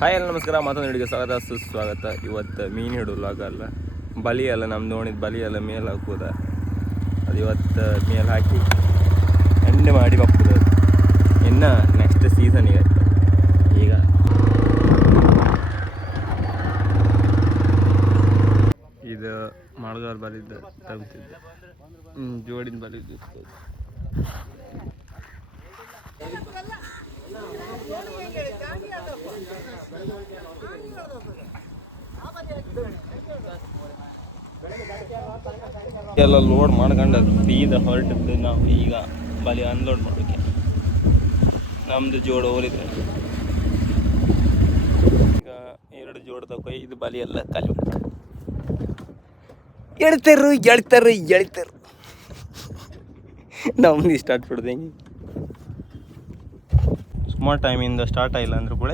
Hi ಎಲ್ಲ ನಮಸ್ಕಾರ ಮತ್ತೊಂದು ಹಿಡಿಗೆ ಸ್ವಾಗತ ಸುಸ್ವಾಗತ. ಇವತ್ತು ಮೀನು ಹಿಡಲು ಆಗಲ್ಲ ಬಲಿ ಅಲ್ಲ ನಮ್ಮ ನೋಡಿದ ಬಲಿ ಎಲ್ಲ ಮೇಲೆ ಹಾಕೋದ. ಅದು ಇವತ್ತು ಮೇಲೆ ಹಾಕಿ ಎಣ್ಣೆ ಮಾಡಿ ಬಪ್ಪದ. ಇನ್ನು ನೆಕ್ಸ್ಟ್ ಸೀಸನಿಗೆ ಈಗ. ಇದು ಮಳೆಗಾಲ ಬಲಿದ್ದ ತಗ್ತಿದ್ದೆ. ಹ್ಞೂ ಜೋಡಿನ ಬಲಿದ್ದು ಎಲ್ಲ ಲೋಡ್ ಮಾಡ್ಕೊಂಡು ಬೀದ ಹೊರಟಿದ್ದು ನಾವು ಈಗ ಬಲಿ ಅನ್ಲೋಡ್ ಮಾಡೋಕೆ. ನಮ್ಮದು ಜೋಡ ಹೋಲಿದ್ರೆ. ಈಗ ಎರಡು ಜೋಡು ತಗೋ ಇದು ಬಲಿ ಎಲ್ಲ ಮಾಡ್ತಾರೆ ಎಳ್ತಾರು ಎಳ್ತಾರು ಎಳ್ತಾರು. ನಮ್ದು ಸ್ಟಾರ್ಟ್ ಬಿಡೋದು ಹೆಂಗೆ ಸುಮಾರು ಟೈಮಿಂದ ಸ್ಟಾರ್ಟ್ ಆಗಿಲ್ಲ ಅಂದ್ರೆ ಕೂಡ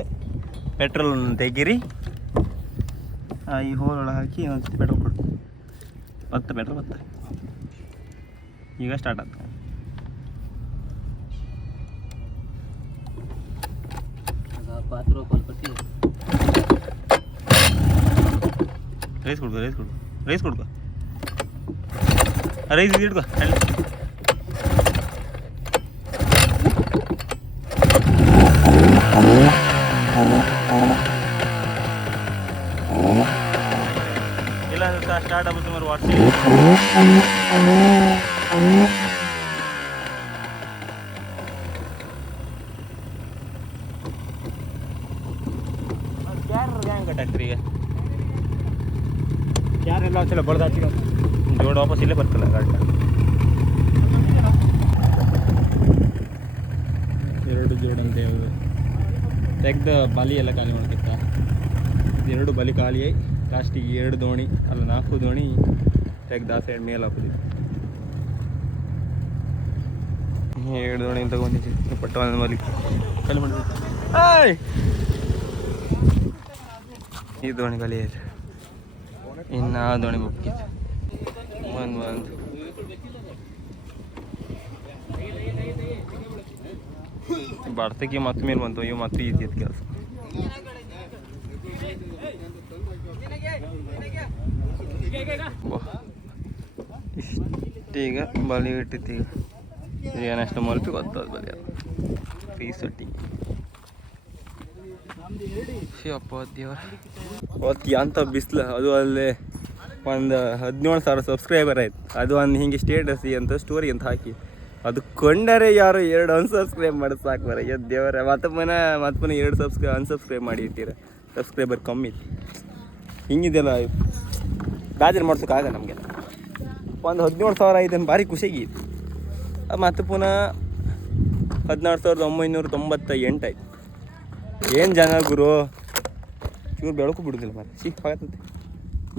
ಪೆಟ್ರೋಲ್ ತೆಗೀರಿ. ಈ ಹೋಲ್ ಒಳಗೆ ಹಾಕಿ ಒಂದು ಪೆಟ್ರೋಲ್ ಕೊಡ್ತು ಬತ್ತ ಪೆಟ್ರೋಲ್ ಬತ್ತ. ಈಗ ಸ್ಟಾರ್ಟ್ ಆಗ್ತದೆ ರೈಸ್ ಕೊಡ್ಕೊ ರೈಸ್ ಕೊಡ್ಕೊ. ರೈಸ್ ಕೊಡ್ಕೊ. ರೈಸ್ ಇಟ್ಕೊ ಇಲ್ಲ ಅಂದ್ರೆ ಸ್ಟಾರ್ಟ್ ಆಗುತ್ತೆ ಸುಮಾರು ವಾಟ್ಸ್ ಕಟ್ಟಾಕ್ರಿ ಈಗ ಯಾರೆಲ್ಲ ಒಂದ್ಸಲ ಬಡ್ದಾಚಿ ಜೋಡ್ ವಾಪಸ್ ಇಲ್ಲೇ ಬರ್ತಲ್ಲ ಗಾಡಿ ಎರಡು ಜೋಡ್ ಅಂತ ಹೇಳುದು ತೆಗ್ದ ಬಲಿ ಎಲ್ಲ ಖಾಲಿ ಮಾಡ್ಕಿತ್ತ ಎರಡು ಬಲಿ ಖಾಲಿ ಆಗಿ ಲಾಸ್ಟಿಗೆ ಎರಡು ದೋಣಿ, ಅಲ್ಲ ನಾಲ್ಕು ದೋಣಿ ತೆಗ್ದು ಆ ಸೈಡ್ ಮೇಲೆ ಹಾಕೋದಿತ್ತು ಎರಡು ದೋಣಿ ತಗೊಂಡಿದ್ದೆ ಪಟ್ಟ ಒಂದು ಬಲಿ. ಖಾಲಿ ಆಯ್ ಈ ದೋಣಿ ಖಾಲಿ ಆಯ್ತು. ಇನ್ನು ಆ ದೋಣಿ ಬುಕ್ಕಿತ್ತು ಒಂದು ಒಂದು. ಬರ್ತಕ್ಕೆ ಮತ್ತೆ ಮೇಲೆ ಬಂತು, ಇವು ಮತ್ತೆ ಈತಿ ಕೆಲಸ. ಈಗ ಬಲಿ ಇಟ್ಟಿತ್ತು ಈಗ. ಏನಷ್ಟು ಮಲ್ಪಿ ಗೊತ್ತದ ಬಲಿ ಅದು. ಪೀಸ್ ಒಟ್ಟಿಗೆ ಅಪ್ಪ ದೇವರ. ಬಿಸಿಲು, ಅದು ಅಲ್ಲೇ ಒಂದು ಹದಿನೇಳು ಸಾವಿರ ಸಬ್ಸ್ಕ್ರೈಬರ್ ಆಯ್ತು. ಅದು ಒಂದು ಹಿಂಗೆ ಸ್ಟೇಟಸ್ ಅಂತ ಸ್ಟೋರಿ ಅಂತ ಹಾಕಿ. ಅದು ಕೊಂಡರೆ ಯಾರು ಎರಡು ಅನ್ಸಬ್ಸ್ಕ್ರೈಬ್ ಮಾಡಿ ಸಾಕು ಬರ ಎದ್ದು ದೇವರ ಮತ್ತೆ ಪುನಃ ಮತ್ತೆ ಪುನಃ ಎರಡು ಸಬ್ಸ್ಕ್ರೈ ಅನ್ಸಬ್ಸ್ಕ್ರೈಬ್ ಮಾಡಿ ಇಟ್ಟಿರ ಸಬ್ಸ್ಕ್ರೈಬರ್ ಕಮ್ಮಿ. ಹಿಂಗಿದೆಯಲ್ಲ ಬೇಜಾರು ಮಾಡ್ಸೋಕ್ಕಾಗ ನಮಗೆ. ಒಂದು ಹದಿನೇಳು ಸಾವಿರ ಐದನ್ನು ಭಾರಿ ಖುಷಿಗೆ. ಮತ್ತು ಪುನಃ ಹದಿನಾರು ಸಾವಿರದ ಒಂಬೈನೂರ ತೊಂಬತ್ತ ಎಂಟಾಯ್ತು ಏನು ಜನ ಗುರು? ಇವ್ರು ಬೆಳಕು ಬಿಡುದಿಲ್ಲ ಮಾರೆ ಸಿ ಆಗತ್ತೆ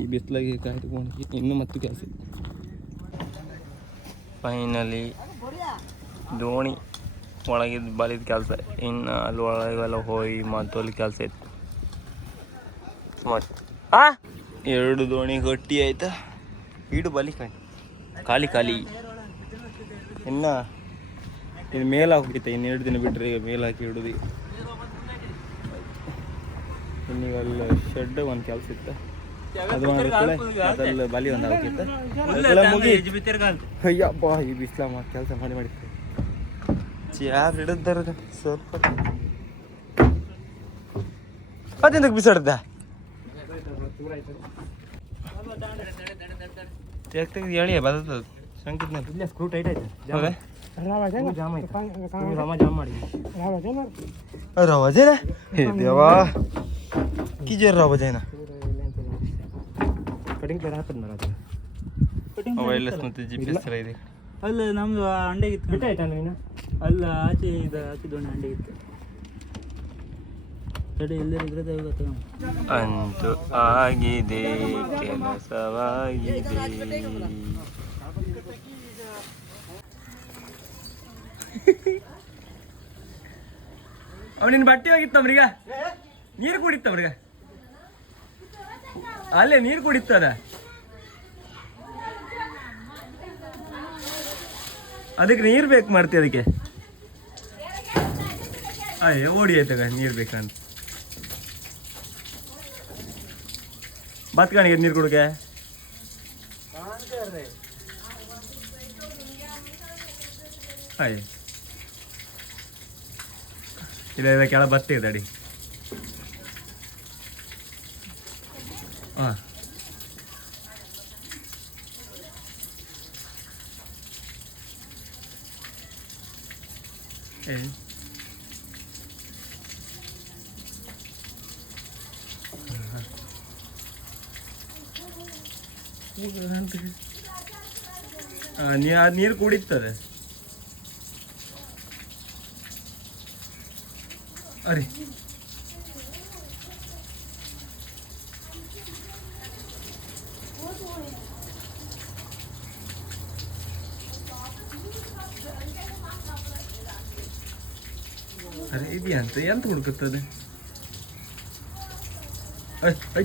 ಈ ಬಿಸಿಲಾಗಿ ಕಾಯ್ದುಕೊಂಡು ಇನ್ನೂ ಮತ್ತೆ ಕೆಲಸ. ಫೈನಲಿ ದೋಣಿ ಒಳಗಿದ್ದು ಬಲಿದ ಕೆಲಸ. ಇನ್ನು ಅಲ್ಲಿ ಒಳಗೆಲ್ಲ ಹೋಗಿ ಮತ್ತು ಕೆಲಸ ಇತ್ತು. ಮತ್ತು. ಎರಡು ದೋಣಿ ಗಟ್ಟಿ ಆಯ್ತ? ಇಡು ಬಲಿ ಕಣ್. ಖಾಲಿ ಖಾಲಿ. ಇನ್ನು ಇದು ಮೇಲೆ ಹಾಕ್ಬಿಟ್ಟಿತ್ತೆ. ಇನ್ನು ಎರಡು ದಿನ ಬಿಟ್ಟರೆ ಈಗ ಮೇಲೆ ಹಾಕಿ ಇಡೋದು. ಇನ್ನೀಗ ಅಲ್ಲಿ ಶೆಡ್ ಒಂದು ಕೆಲಸ ಇತ್ತು. ಅದು ಮಾಡಿದ್ಮೇಲೆ ಅದ್ರಲ್ಲಿ ಬಲಿ ಒಂದು ಆಗಿತ್ತು ಅದೆಲ್ಲ ಮುಗಿ ಅಯ್ಯಪ್ಪ ಈ ಬಿಸ್ಲಮ್ಮ ಕೆಲಸ ಮಾಡಿ ಮಾಡಿತ್ತು ಯಾರು ಹಿಡಿದಾರ ಸ್ವಲ್ಪ ಅದೆಂದಕ್ಕೆ ಬಿಸಾಡ್ದ ತೆಗ್ ತೆಗ್ದು ಹೇಳಿ ಬರ್ತದ ಸಂಕಿದ್ನಲ್ಲಿ ಇಲ್ಲ ಸ್ಕ್ರೂ ಟೈಟ್ ಆಯ್ತು ಹೌದಾ ಜಾಮ್ ಆಯ್ತು ರಾಮ ಜಾಮ್ ಮಾಡಿ ರವಾಜೇನ ಹೇ ದೇವಾ ಕಿಜರ್ ರವಾಜೇನ ಕಟಿಂಗ್ ಕ್ಲಿಯರ್ ಆಗ್ತದೆ ಮರ ಅದು ವೈರ್ಲೆಸ್ ಮತ್ತು ಜಿ ಪಿ ಎಸ್ ಎಲ್ಲ ಇದೆ. ಅಲ್ಲ ನಮ್ದು ಅಂಡೆಗಿತ್ತು. ಬಿಟ್ಟ ಆಯ್ತಾ ನೀನು? ಅಲ್ಲ ಆಚೆ ಇದು ಅಂಡೆ ಇತ್ತು ತಡೆ ಎಲ್ಲರೂ ಇದ್ರೆ ಹೋಗುತ್ತೆ ಅಂತೂ ಆಗಿದೆ ಕೆಲಸವಾಗಿದೆ. ಅವನಿನ್ ಬಟ್ಟೆ ಹೋಗಿತ್ತವ್ರಿಗ ನೀರು ಕುಡಿತ್ತವ್ರಿಗ ಅಲ್ಲೇ ನೀರು ಕುಡಿತದ. ಅದಕ್ಕೆ ನೀರು ಬೇಕು ಮಾಡ್ತಿ ಅದಕ್ಕೆ. ಅಯ್ಯೋ, ಓಡಿ ಆಯ್ತಾಗ ನೀರು ಬೇಕಂತ. ಬತ್ಕಣಿಗೆ ನೀರು ಕುಡಿಗೆ ಅಯ್ಯ. ಇಲ್ಲ ಕೆಳ ಬತ್ತಿದೆ ತಡಿ ಹಾಂ ಏ ನೀರು ಕುಡಿತದೆ ಅರೆ. ಅರೆ ಇದೆಯಾ ಅಂತ ಎಂತ ಹುಡುಕುತ್ತದೆ? ಐ I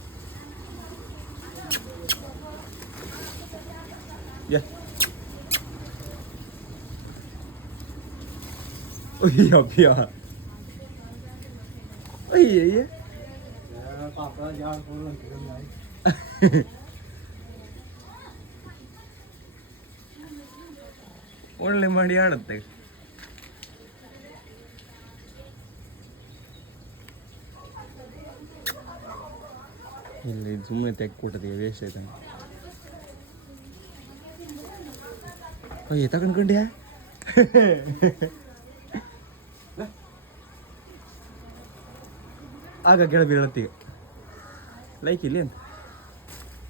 Ôi học kìa Ôi gì ಒಳ್ಳೆ ಮಾಡಿ ಆಡುತ್ತೆ ಇಲ್ಲ ಇದು ಸುಮ್ಮನೆ ತೆಗ್ ಕೊಟ್ಟದೆ ವೇಸ್ಟ್ ಆಯ್ತಾನೆ ಅಯ್ಯ ತಗೊಂಡ್ಕೊಂಡ್ಯಾ ಆಗ ಕೆಳ ಬೀಳತ್ತೀಗ ಲೈಕ್ ಇಲ್ಲಿ ಅಂತ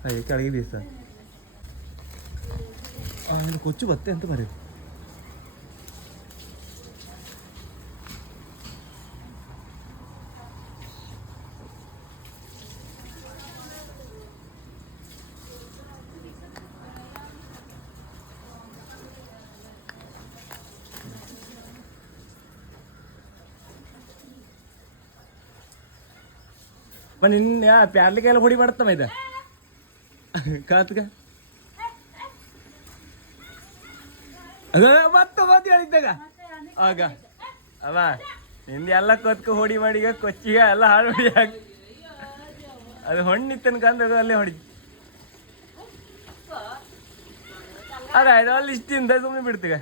ಅಯ್ಯ ಕೆಳಗೆ ಬೀಸ ಕೊಚ್ಚು ಬತ್ತೆ ಅಂತ ಬರೀದು ಮನೆ ನಿನ್ನ ಪ್ಯಾರ್ಲಿಗೆಲ್ಲ ಹೊಡಿ ಮಾಡ್ತಮ್ಮ ಇದ. ಕಾತ್ಗ ಅದ, ಮತ್ತೆ ಮತ್ತೆ ಹೇಳಿದ್ದಾಗ. ಆಗ. ಅವ, ನಿಂದ ಎಲ್ಲ ಕೊತ್ಕ ಹೊಡಿ ಮಾಡಿಗ ಕೊಚ್ಚಿಗ ಎಲ್ಲ ಹಾಳು ಹೊಡಿ ಹಾಕಿ ಅದು ಹೊಣ್ಣಿತ್ತನ ಕಂದ ಅಲ್ಲೇ ಹೊಡಿ ಅದ, ಇದು ಅಲ್ಲಿ ಇಷ್ಟಿಂದ ಸುಮ್ಮನೆ ಬಿಡ್ತೀಗ.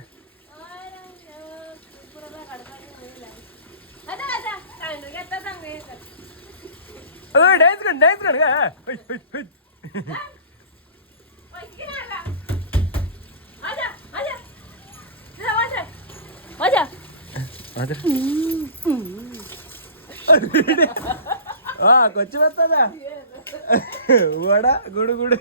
ಡೈಸ್ ಕಣ್ ಡೈಸ್ ಕಣ್ಗ 맞아. ಅದ್ರ ಹಾ ಕೊಚ್ಚು ಬರ್ತದ ವಡ ಗುಡು ಗುಡು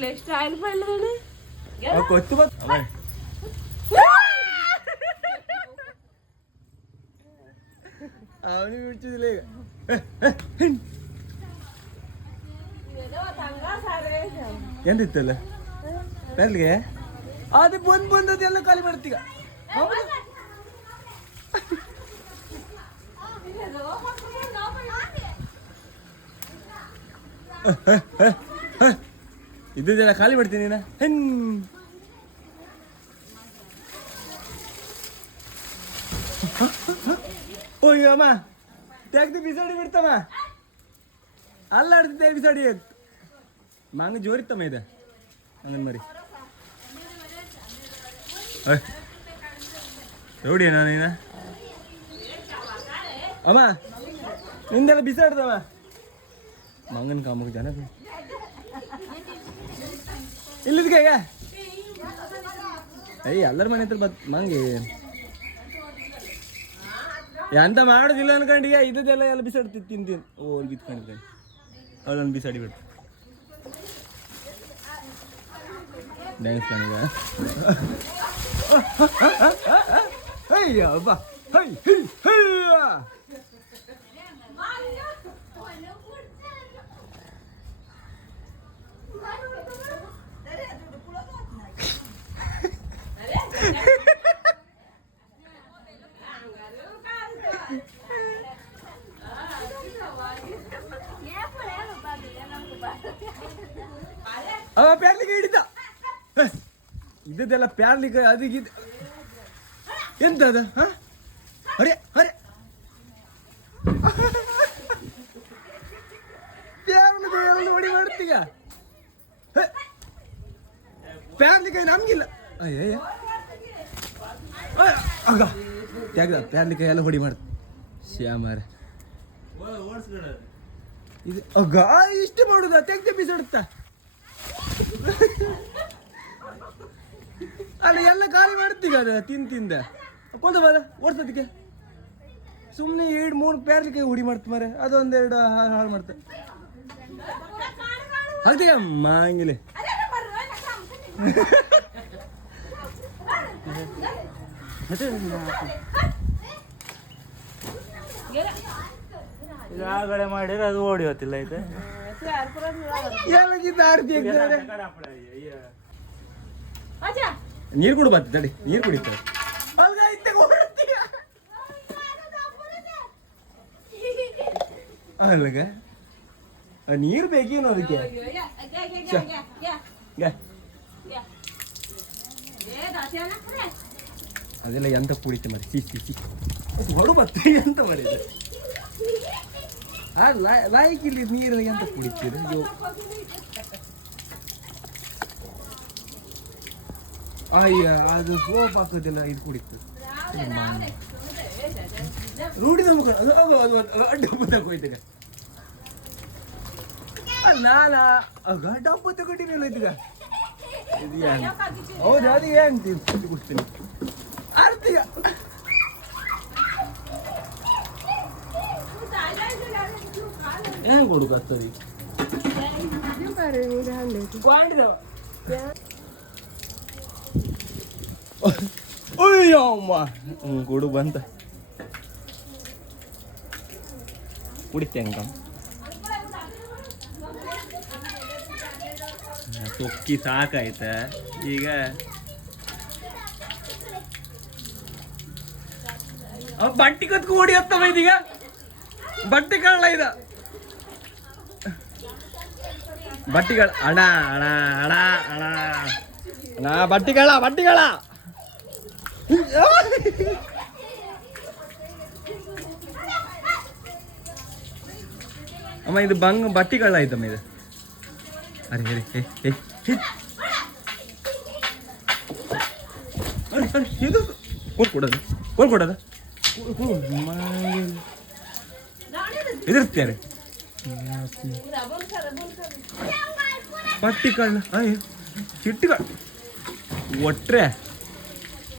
నెక్స్ట్ ఆయన పడలేదని కొత్త అవును విడిచిదిలే ಎಂದಿತ್ತಲ್ಲ ಅಲ್ಲಿಗೆ ಅದು ಬಂದು ಬಂದದ್ದು ಎಲ್ಲ ಖಾಲಿ ಮಾಡ್ತೀಗ ಇದ್ದದೆಲ್ಲ ಖಾಲಿ ಮಾಡ್ತೀನಿ ನೀನು. ಹೆನ್ ಓಯ್ ಅಮ್ಮ, ತೆಗ್ದು ಬಿಸಾಡಿ ಬಿಡ್ತಮ್ಮ. ಅಲ್ಲಾಡ್ದು ತೆಗ್ದು ಬಿಸಾಡಿ. ಮಂಗ ಜೋರಿತ್ತಮ್ಮ ಇದೆ. ಹಂಗನ್ ಮರಿ. ನೋಡಿ ನೀನ? ಅಮ್ಮ, ನಿಂದೆಲ್ಲ ಬಿಸಾಡ್ದಮ್ಮ. ಮಂಗನ ಕಾಮಕ್ಕೆ ಜನ ಇಲ್ಲಿದ್ಕೆ ಈಗ ಎಲ್ಲರ ಮನೆ ಹತ್ರ ಬತ್ ಮಂಗಿ. ಎಂತ ಮಾಡೋದಿಲ್ಲ ಅನ್ಕೊಂಡಿಗ ಇದೆಲ್ಲ ಎಲ್ಲ ಬಿಸಾಡ್ತಿ ತಿಂತೀನಿ ತಿನ್ ಓ ಅಲ್ಲಿ ಬಿತ್ಕೊಂಡಿದ್ದಾನೆ ಅವಳನ್ನು ಬಿಸಾಡಿ ಬಿಡ್ತು ಡ್ಯಾನ್ಸ್ ಕಣಿಗ. ಅಯ್ಯ, ಬಾ. ಹೈ ಹೈ ಅವ ಪ್ಯಾರ್ಲಿಗೆ ಹಿಡಿತ ಹೇ, ಇದ್ದದ್ದೆಲ್ಲ ಪ್ಯಾರ್ಲಿಗೆ ಅದಕ್ಕೆ ಇದು. ಎಂತ ಅದ ಹ? ಅರೆ ಅರೆ. ಎಲ್ಲ ಹೊಡಿ ಮಾಡ್ತೀಗ ಹೇ, ಪ್ಯಾರ್ಲಿಗೆ ನಮ್ಗಿಲ್ಲ. ಅಯ್ಯ, ಆಗ ತ್ಯಾಗದ ಪ್ಯಾರ್ಲಿಕಾಯಿ ಎಲ್ಲ ಹೊಡಿ ಮಾಡ್ತ. ಶ್ಯಾಮಾರೆ ಇದು ಅಗ ಇಷ್ಟು ಮಾಡುದ? ತೆಗ್ದು ಬಿಸಾಡುತ್ತಾ? ಅಲ್ಲ ಎಲ್ಲ ಖಾಲಿ ಮಾಡ್ತೀಗ ಅದ ತಿನ್ ತಿಂದೆ. ಕೊಂದ ಬಾದ ಓಡ್ಸೋದಕ್ಕೆ. ಸುಮ್ಮನೆ ಎರಡು ಮೂರು ಪ್ಯಾರ್ಲಿಕ್ಕೆ ಹುಡಿ ಮಾಡ್ತ ಮಾರೆ ಅದೊಂದೆರಡು ಹಾಳು ಹಾಳು ಮಾಡ್ತ. ಮಾಂಗಿಲೆ ಇದು ಆಗಡೆ ಮಾಡಿದ್ರೆ ಅದು ಓಡಿ ಹೋತಿಲ್ಲ ಐತೆ ಯಾವಾಗಿದ್ದ ಆರ್ತಿ ನೀರು ಕುಡು ಬರ್ತದೆ ತಡಿ ನೀರು ಕುಡಿತಾರೆ ಅಲ್ಲಗ ನೀರು ಬೇಕೇನು ಅದಕ್ಕೆ. ಅದೆಲ್ಲ ಎಂತ ಕುಡಿತ ಮರಿ ಸಿ ಸಿ ಸಿ ಹೊಡು ಬತ್ತು ಎಂತ ಮರಿ ಆ ಲಾ- ಲಾಯ್ಕ್ ಇಲ್ಲಿ ನೀರು ಎಂತ ಕುಡಿತೀರಿ ಅಯ್ಯೋ. ಅದು ಸೋಪ್ ಹಾಕೋದಿಲ್ಲ ಇದು ಕುಡಿತು ರೂಢಿದ ಮುಖ ಅದು ಅದು ಅದು ಅದು ಡಬ್ಬು ತಗೋಯ್ತಗ ಅಲ್ಲ ಅಲ್ಲ ಆಗ ಡಬ್ಬು ತಗೊಂಡಿರಲ್ಲ ಇದೀಗ ಇದು ಏನ್? ಹೌದು ಅದು ಏನ್ ತಿಂದು ಕೊಡ್ತೀನಿ ಅರ್ತಿಗ ಏನ್ ಕೊಡು ಬರ್ತದೆ ಅಯ್ಯೋ ಅಮ್ಮ. ಹ್ಞೂ ಕೊಡು ಬಂತ. ಕುಡಿತೆ ಹಂಗ ತೊಕ್ಕಿ ಸಾಕಾಯ್ತ. ಈಗ ಬಟ್ಟೆ ಕತ್ಕೊ ಓಡಿ ಹತ್ತವ ಇದೀಗ. ಬಟ್ಟೆ ಕಳ್ಳ ಇದ? ಬಟ್ಟಿಗಳ ಅಣ ಅಣ್ಣ ಅಣ್ಣ ಅಣ್ಣ. ಅಣ ಬಟ್ಟಿಗಳ ಬಟ್ಟಿಗಳ. ಅಮ್ಮ, ಇದು ಬಂಗ್ ಬಟ್ಟಿಗಳ ಆಯ್ತಮ್ಮ ಇದು. ಅರೆ ಅರೆ, ಹೇ ಹೇ. ಹೇ. ಅರೆ ಅರೆ, ಇದು ಕೋಲ್ ಕೊಡೋದು ಕೋಲ್ ಕೊಡೋದು. ಎದುರ್ಸ್ತಾರೆ ಪಟ್ಟಿ ಕಳ್ಳ ಅಯ್ಯ ಚಿಟ್ಟಿಗಳು ಒಟ್ರೆ